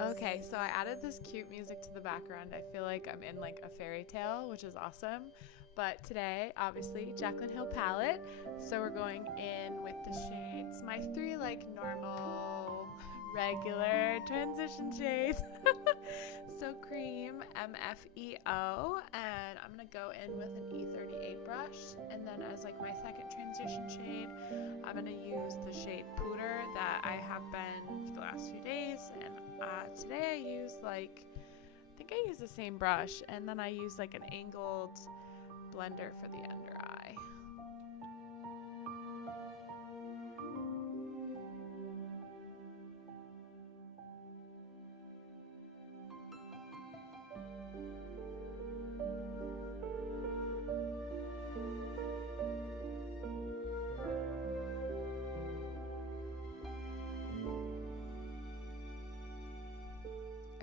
Okay, so I added this cute music to the background. I feel like I'm in like a fairy tale, which is awesome. But today, obviously, Jaclyn Hill palette. So we're going in with the shades, my three like normal, regular transition shades. So cream, MFEO, and I'm gonna go in with an E38 brush. And then as like my second transition shade, I'm gonna use the shade Pooter that I have been for the last few days. And today I use I think I use the same brush, and then I use like an angled blender for the under eye.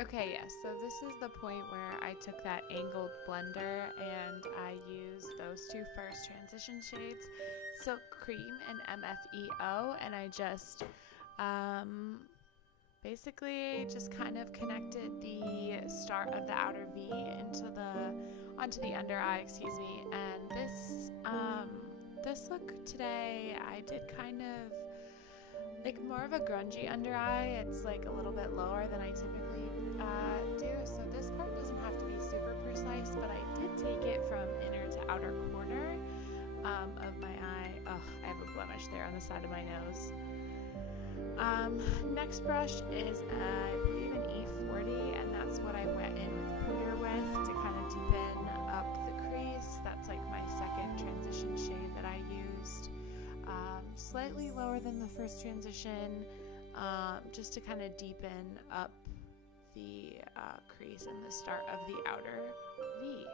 Okay, yes, so this is the point where I took that angled blender and I used those two first transition shades, Silk Cream and MFEO, and I just basically just kind of connected the start of the outer V onto the under eye, excuse me. And this look today I did kind of like more of a grungy under eye. It's like a little bit lower than I typically do, so this part doesn't have to be super precise, but I did take it from inner to outer corner of my eye. Oh, I have a blemish there on the side of my nose. Next brush is I believe an E40, and that's what I went in with Pooter with to kind of deepen up the crease. That's like my second transition shade that I used. Slightly lower than the first transition, just to kind of deepen up the crease and the start of the outer V.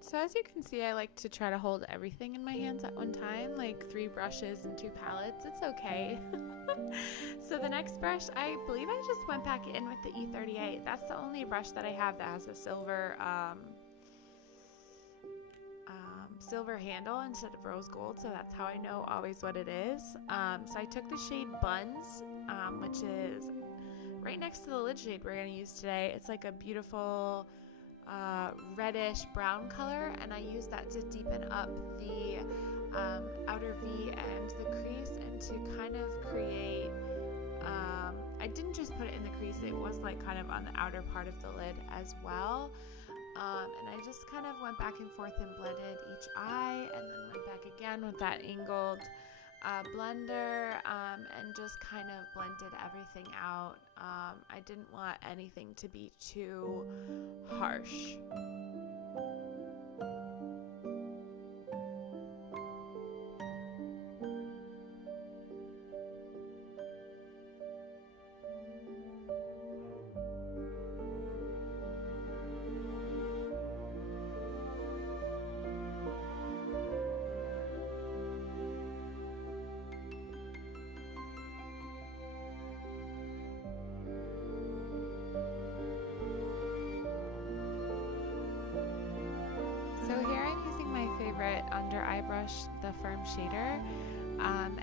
So as you can see, I like to try to hold everything in my hands at one time, like 3 brushes and 2 palettes. It's okay. So the next brush, I believe I just went back in with the E38. That's the only brush that I have that has a silver handle instead of rose gold, so that's how I know always what it is. So I took the shade Buns, which is right next to the lid shade we're going to use today. It's like a beautiful reddish brown color, and I use that to deepen up the outer V and the crease, and to kind of create I didn't just put it in the crease, it was like kind of on the outer part of the lid as well. And I just kind of went back and forth and blended each eye, and then went back again with that angled blender, and just kind of blended everything out. I didn't want anything to be too harsh. So here I'm using my favorite under eye brush, the Firm Shader,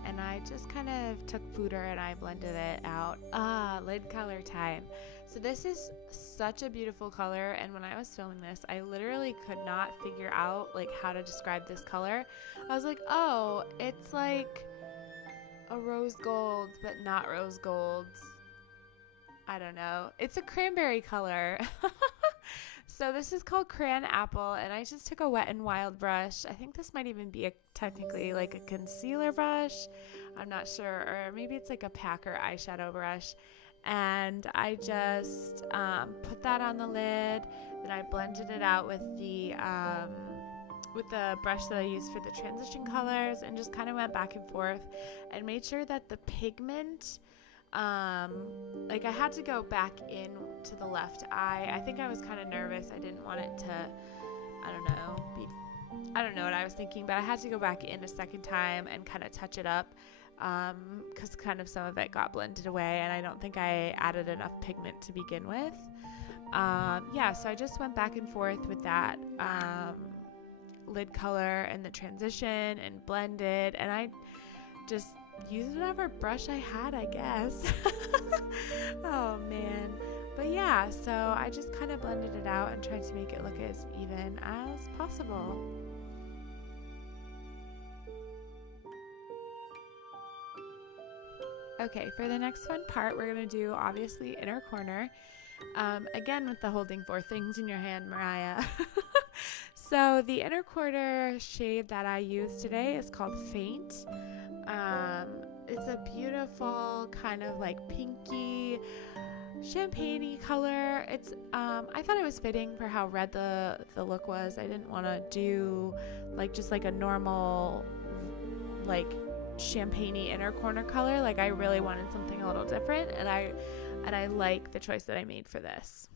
and I just kind of took Pooter and I blended it out. Lid color time. So this is such a beautiful color, and when I was filming this, I literally could not figure out like how to describe this color. I was like, oh, it's like a rose gold, but not rose gold. I don't know. It's a cranberry color. So this is called Cran Apple, and I just took a Wet n Wild brush. I think this might even be technically like a concealer brush. I'm not sure, or maybe it's like a Packer eyeshadow brush. And I just put that on the lid. Then I blended it out with the brush that I used for the transition colors, and just kind of went back and forth and made sure that the pigment Like I had to go back in to the left eye. I think I was kind of nervous. I didn't want it to, I don't know what I was thinking, but I had to go back in a second time and kind of touch it up, because kind of some of it got blended away, and I don't think I added enough pigment to begin with. So I just went back and forth with that lid color and the transition and blended, and I just used whatever brush I had, I guess. Oh man. But yeah, so I just kind of blended it out and tried to make it look as even as possible. Okay, for the next fun part, we're going to do obviously inner corner. Again, with the holding four things in your hand, Mariah. So the inner corner shade that I used today is called Faint. It's a beautiful kind of like pinky, champagne-y color. It's I thought it was fitting for how red the look was. I didn't want to do just a normal champagne-y inner corner color. Like I really wanted something a little different, and I like the choice that I made for this.